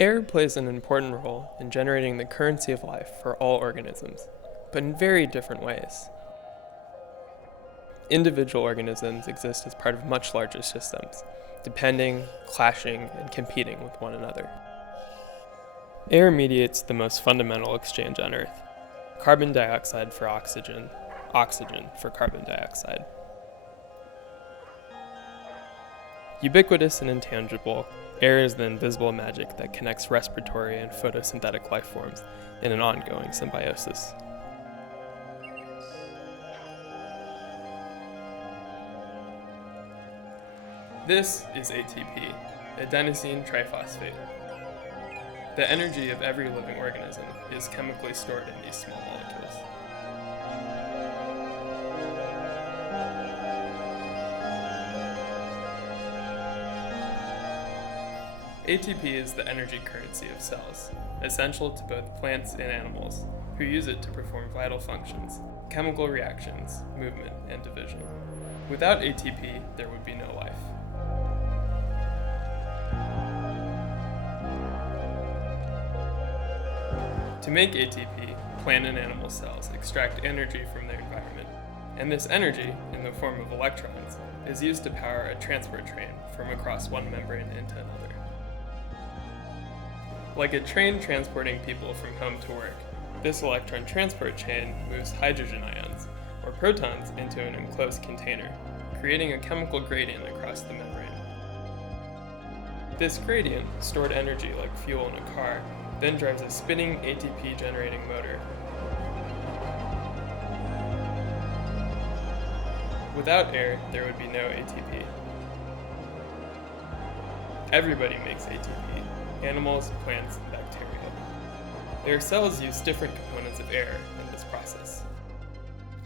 Air plays an important role in generating the currency of life for all organisms, but in very different ways. Individual organisms exist as part of much larger systems, depending, clashing, and competing with one another. Air mediates the most fundamental exchange on Earth: carbon dioxide for oxygen, oxygen for carbon dioxide. Ubiquitous and intangible, air is the invisible magic that connects respiratory and photosynthetic life forms in an ongoing symbiosis. This is ATP, adenosine triphosphate. The energy of every living organism is chemically stored in these small molecules. ATP is the energy currency of cells, essential to both plants and animals, who use it to perform vital functions, chemical reactions, movement, and division. Without ATP, there would be no life. To make ATP, plant and animal cells extract energy from their environment, and this energy, in the form of electrons, is used to power a transport train from across one membrane into another. Like a train transporting people from home to work, this electron transport chain moves hydrogen ions, or protons, into an enclosed container, creating a chemical gradient across the membrane. This gradient, stored energy like fuel in a car, then drives a spinning ATP-generating motor. Without air, there would be no ATP. Everybody makes ATP: animals, plants, and bacteria. Their cells use different components of air in this process.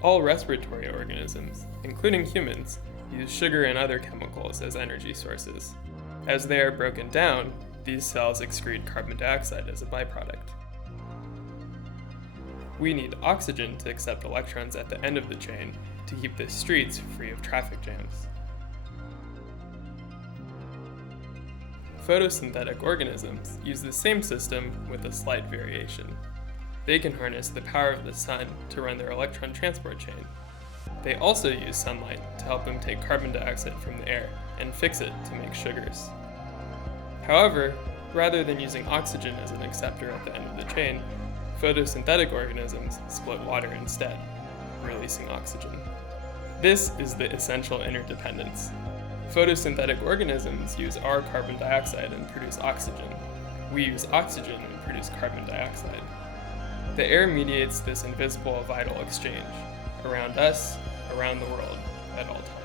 All respiratory organisms, including humans, use sugar and other chemicals as energy sources. As they are broken down, these cells excrete carbon dioxide as a byproduct. We need oxygen to accept electrons at the end of the chain to keep the streets free of traffic jams. Photosynthetic organisms use the same system with a slight variation. They can harness the power of the sun to run their electron transport chain. They also use sunlight to help them take carbon dioxide from the air and fix it to make sugars. However, rather than using oxygen as an acceptor at the end of the chain, photosynthetic organisms split water instead, releasing oxygen. This is the essential interdependence. Photosynthetic organisms use our carbon dioxide and produce oxygen. We use oxygen and produce carbon dioxide. The air mediates this invisible vital exchange, around us, around the world, at all times.